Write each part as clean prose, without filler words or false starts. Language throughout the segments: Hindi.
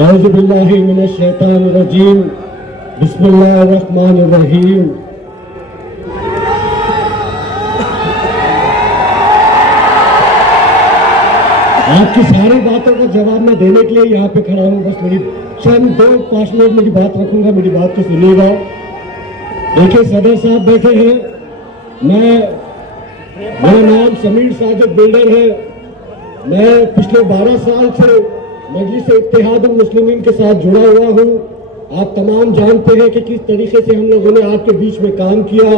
औज़ुबिल्लाहि मिनश्शैतानिर्रजीम बिस्मिल्लाहिर्रहमानिर्रहीम। आपकी सारी बातों का जवाब मैं देने के लिए यहाँ पे खड़ा हूँ। बस मेरी चंद 2-5 मिनट मेरी बात रखूंगा, मेरी बात को सुनिएगा। देखिए, सदर साहब बैठे हैं, मेरा नाम समीर साजिद बिल्डर है। मैं पिछले 12 साल से मजलिस इत्तेहादुल मुस्लिमीन के साथ जुड़ा हुआ हूँ। आप तमाम जानते हैं कि किस तरीके से हम लोगों ने आपके बीच में काम किया,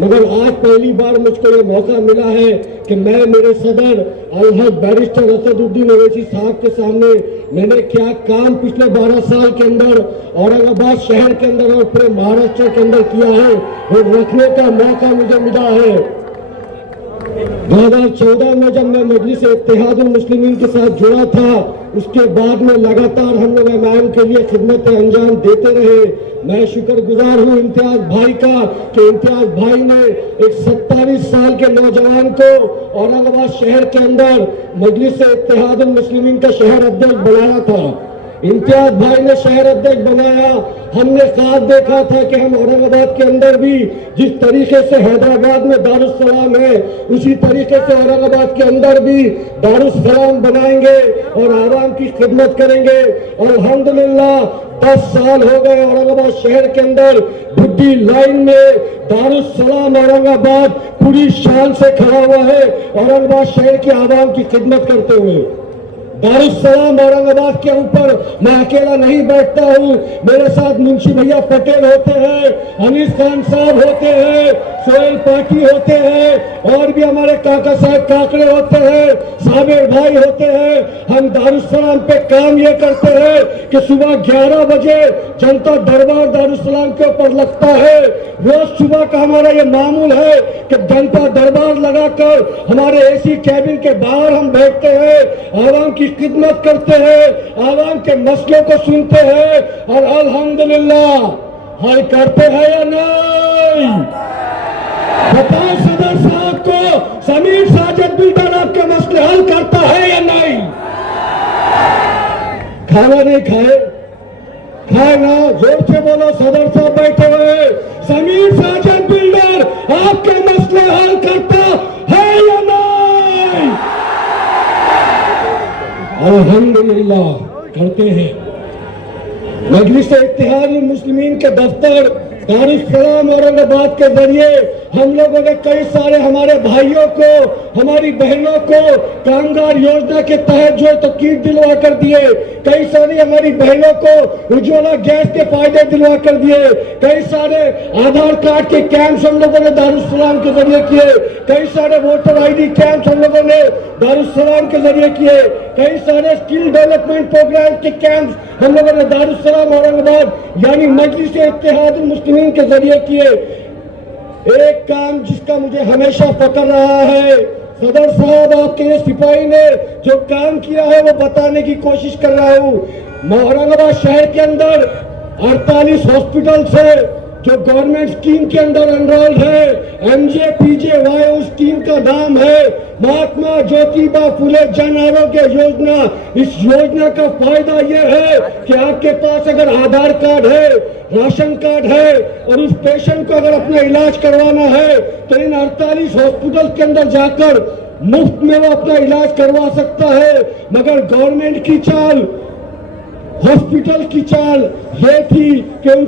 मगर आज पहली बार मुझको ये मौका मिला है कि मैं मेरे सदर अलहद बैरिस्टर असदुद्दीन ओवैसी साहब के सामने मैंने क्या काम पिछले 12 साल के अंदर औरंगाबाद शहर के अंदर और पूरे महाराष्ट्र के अंदर किया है, वो रखने का मौका मुझे मिला है। 2014 में जब मैं मजलिस इत्तेहादुल मुस्लिमीन के साथ जुड़ा था, उसके बाद में लगातार हम लोग एमआईएम के लिए खिदमत अंजाम देते रहे। मैं शुक्रगुजार हूँ इम्तियाज भाई का कि इम्तियाज भाई ने एक 27 साल के नौजवान को औरंगाबाद शहर के अंदर मजलिस इत्तेहादुल मुस्लिमीन का शहर अध्यक्ष बनाया था। इम्तियाज भाई ने शहर अध्यक्ष बनाया। हमने ख्वाब देखा था कि हम औरंगाबाद के अंदर भी जिस तरीके से हैदराबाद में दारुस्सलाम है, उसी तरीके से औरंगाबाद के अंदर भी दारुस्सलाम बनाएंगे और आवाम की खिदमत करेंगे। और अल्हम्दुलिल्लाह 10 साल हो गए औरंगाबाद शहर के अंदर बुड्डी लाइन में दारुस्सलाम औरंगाबाद पूरी शान से खड़ा हुआ है, औरंगाबाद शहर की आवाम की खिदमत करते हुए। दारुस्सलाम औरंगाबाद के ऊपर मैं अकेला नहीं बैठता हूँ, मेरे साथ मुंशी भैया पटेल होते हैं, अनीस खान साहब होते हैं, सोहेल पाठी होते हैं, और भी हमारे काका साहब काकड़े होते हैं, साबिर भाई होते हैं। हम दारुस्सलाम पे काम ये करते हैं कि सुबह 11 बजे जनता दरबार दारुस्सलाम के ऊपर लगता है। रोज सुबह का हमारा ये मामूल है कि जनता दरबार लगाकर हमारे एसी कैबिन के बाहर हम बैठते हैं, आवाम की खिदमत करते हैं, आवाम के मसलों को सुनते हैं और अल्हम्दुलिल्लाह हल करते हैं या नहीं? बताओ सदर साहब को, समीर साजिद बिल्डर आपके मसले हल करता है या नहीं? खाना नहीं खाए? खाए ना, जोर से बोलो। सदर साहब बैठे हुए, समीर साजिद बिल्डर आपके मसले हल करता है या नहीं? अल्हम्दुलिल्लाह करते हैं। मजलिस इत्तेहादुल मुस्लिमीन के दफ्तर दारुस्सलाम औरंगाबाद के जरिए हम लोगों ने कई सारे हमारे भाइयों को, हमारी बहनों को कामगार योजना के तहत जो तकीद दिलवा कर दिए, कई सारी हमारी बहनों को उज्ज्वला गैस के फायदे दिलवा कर दिए, कई सारे आधार कार्ड के कैंप्स हम लोगों ने दारुस्सलाम के जरिए किए, कई सारे वोटर आईडी कैंप्स हम लोगों ने दारुस्सलाम के जरिए किए, कई सारे स्किल डेवलपमेंट प्रोग्राम के कैंप्स हम लोगों ने दारुस्सलाम औरंगाबाद यानी मजलिस इत्तेहादुल मुस्लिमीन के जरिए किए। एक काम जिसका मुझे हमेशा पकड़ रहा है, सदर साहब आपके ये सिपाही ने जो काम किया है वो बताने की कोशिश कर रहा हूँ। औरंगाबाद शहर के अंदर 48 हॉस्पिटल है जो गवर्नमेंट स्कीम के अंदर एनरोल्ड है। MJPJY उस स्कीम का नाम है, महात्मा ज्योतिबा फुले जन आरोग्य योजना। इस योजना का फायदा यह है कि आपके पास अगर आधार कार्ड है, राशन कार्ड है और उस पेशेंट को अगर अपना इलाज करवाना है तो इन 48 हॉस्पिटल के अंदर जाकर मुफ्त में वो अपना इलाज करवा सकता है। मगर गवर्नमेंट की चाल, हॉस्पिटल की चाल ये थी कि उन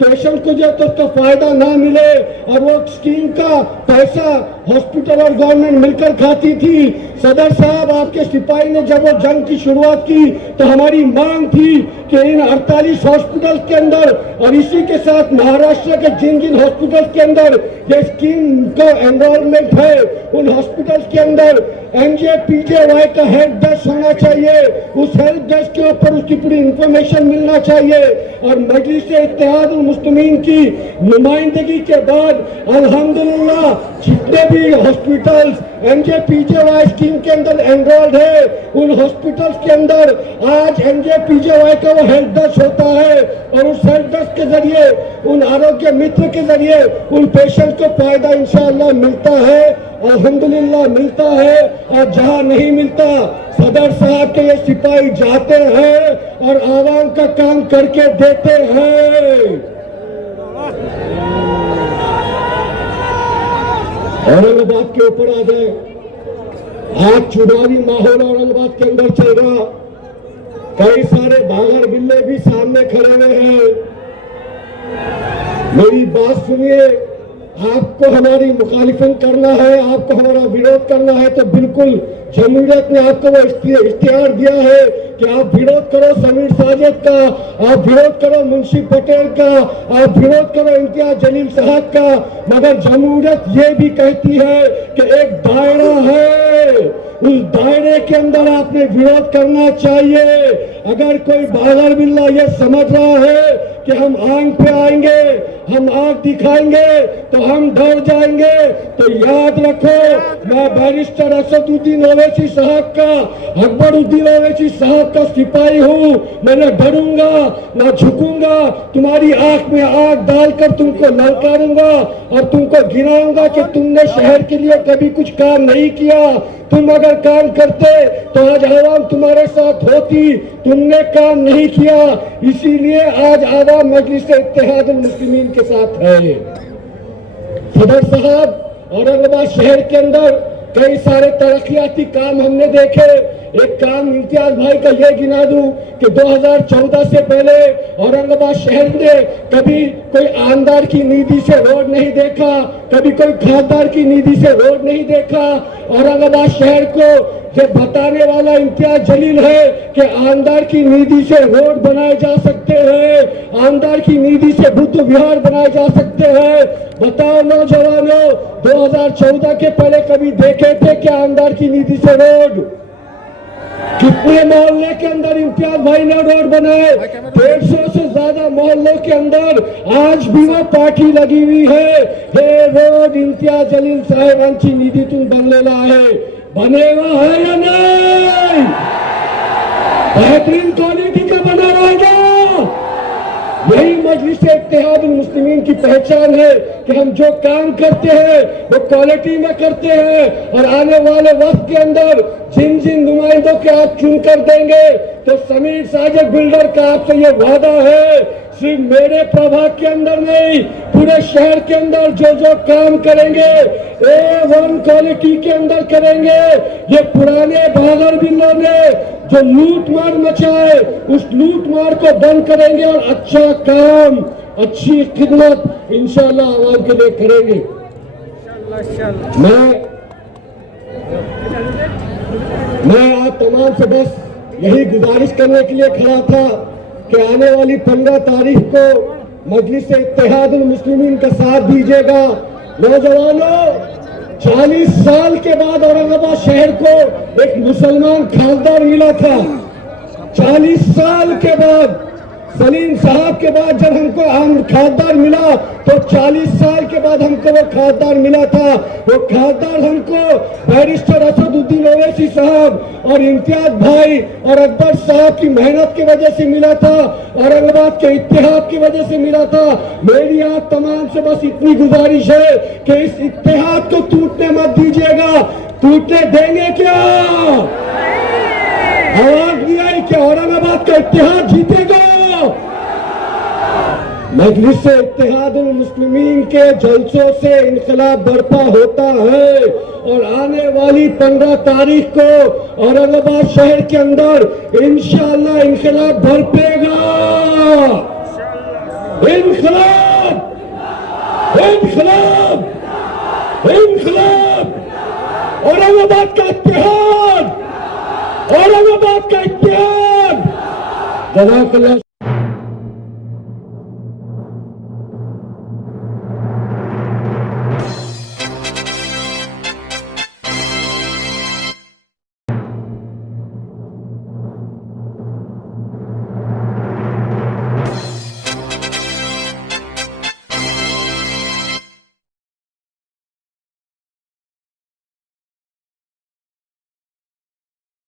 पेशेंट को जो तो उसका फायदा ना मिले और वो स्कीम का पैसा हॉस्पिटल और गवर्नमेंट मिलकर खाती थी। सदर साहब आपके सिपाही ने जब वो जंग की शुरुआत की तो हमारी मांग थी कि इन 48 हॉस्पिटल के अंदर और इसी के साथ महाराष्ट्र के जिन जिन हॉस्पिटल के अंदर ये स्कीम का एनरोलमेंट है उन हॉस्पिटल के अंदर MJPJY का हेल्प डेस्क होना चाहिए। उस हेल्प डेस्क के ऊपर उसकी पूरी इंफॉर्मेशन मिलना चाहिए। और मजलिस इत्तेहादुल मुस्लिमीन की नुमाइंदगी के बाद अल्हम्दुलिल्लाह जितने भी भी हॉस्पिटल्स एमजेपीजेवाई स्कीम के अंदर एनरोल्ड है, उन हॉस्पिटल्स के अंदर आज एमजेपीजेवाई का वो हेल्प डेस्क होता है और उस हेल्प डेस्क के जरिए, उन आरोग्य मित्र के जरिए उन पेशेंट को फायदा इंशाअल्लाह मिलता है, अल्हम्दुलिल्लाह मिलता है। और जहां नहीं मिलता, सदर साहब के ये सिपाही जाते हैं और आवाम का काम करके देते हैं। औरंगाबाद के ऊपर आ गए, आज चुनावी माहौल औरंगाबाद के अंदर चल रहा, कई सारे भागर बिल्ले भी सामने खड़े हुए हैं। मेरी बात सुनिए, आपको हमारी मुखालिफत करना है, आपको हमारा विरोध करना है तो बिल्कुल जमहूरियत ने आपको वो इख्तियार दिया है कि आप विरोध करो समीर साजिद का, आप विरोध करो मुंशी पटेल का, आप विरोध करो इम्तियाज जलील साहब का, मगर जमहूरियत ये भी कहती है कि एक दायरा है, उस दायरे के अंदर आपने विरोध करना चाहिए। अगर कोई बागर बिल्ला ये समझ रहा है कि हम आंख पे आएंगे, हम आंख दिखाएंगे तो हम डर जाएंगे, तो याद रखो, मैं बैरिस्टर असदुद्दीन ओवैसी साहब का, अकबरुद्दीन ओवैसी साहब का सिपाही हूँ। मैं न डरूंगा न झुकूंगा, तुम्हारी आंख में आंख डालकर तुमको ललकारूंगा और तुमको गिराऊंगा कि तुमने शहर के लिए कभी कुछ काम नहीं किया। तुम अगर काम करते तो आज आवाम तुम्हारे साथ होती, तुमने काम नहीं किया, इसीलिए आज आवाम मजलिस इत्तेहादुल मुस्लिमीन के साथ है। सदर साहब, औरंगाबाद शहर के अंदर कई सारे तरक्याती काम हमने देखे। एक काम इम्तियाज भाई का ये गिना दूं कि 2014 से पहले औरंगाबाद शहर ने कभी कोई आमदार की निधि से रोड नहीं देखा, कभी कोई खासदार की निधि से रोड नहीं देखा। औरंगाबाद शहर को जो बताने वाला इम्तियाज जलील है कि आमदार की निधि से रोड बनाए जा सकते हैं, आमदार की निधि से बुद्ध विहार बनाए जा सकते हैं। बताओ नौजवानों, 2014 के पहले कभी देखे थे कि आमदार की निधि से रोड? कितने मोहल्ले के अंदर इम्तियाज भाई ने रोड बनाए? 150 से ज्यादा मोहल्लों के अंदर आज भी वो पार्टी लगी हुई है। ये रोड इम्तियाज जलील साहेबांची निधी तुम बनलेला आहे, बनेगा है या नहीं? बेहतरीन क्वालिटी का बना रहेगा। यही मजलिस इत्तेहादुल मुस्लिमीन की पहचान है कि हम जो काम करते हैं वो क्वालिटी में करते हैं, और आने वाले वक्त के अंदर जिन जिन नुमाइंदों के आप चुन कर देंगे तो समीर साजिद बिल्डर का आपसे ये वादा है, सिर्फ मेरे प्रभाग के अंदर नहीं, पूरे शहर के अंदर जो जो काम करेंगे A1 क्वालिटी के अंदर करेंगे। ये पुराने भागर बिल्लों ने जो लूट मार मचाए, उस लूट मार को बंद करेंगे और अच्छा काम, अच्छी खिदमत इंशाअल्लाह आवाम के लिए करेंगे। मैं आप तमाम से बस यही गुजारिश करने के लिए खड़ा था कि आने वाली 15 तारीख को मजलिस इत्तेहादुल मुस्लिमीन का साथ दीजिएगा। नौजवानों, 40 साल के बाद औरंगाबाद शहर को एक मुसलमान खासदार मिला था। 40 साल के बाद, सलीम साहब के बाद जब हमको खासदार मिला तो 40 साल के बाद हमको वो खासदार मिला था। वो खासदार हमको बैरिस्टर असदुद्दीन ओवैसी साहब और इम्तियाज भाई और अकबर साहब की मेहनत की वजह से मिला था, औरंगाबाद के इत्तेहाद की वजह से मिला था। मेरी आप तमाम से बस इतनी गुजारिश है कि इस इत्तेहाद को टूटने मत दीजिएगा। टूटने देंगे क्या? आवाज नहीं आई कि औरंगाबाद का इत्तेहाद जीतेगा। मजलिस इत्तेहादुल मुस्लिमीन के जलसों से इनकलाब बर्पा होता है और आने वाली 15 तारीख को औरंगाबाद शहर के अंदर इंशाअल्लाह इनकलाब बरपेगा। इनकलाब, इनकलाब, इनकलाब, औरंगाबाद का इत्तेहाद, औरंगाबाद का इत्तेहाद। जज़ाकल्लाह।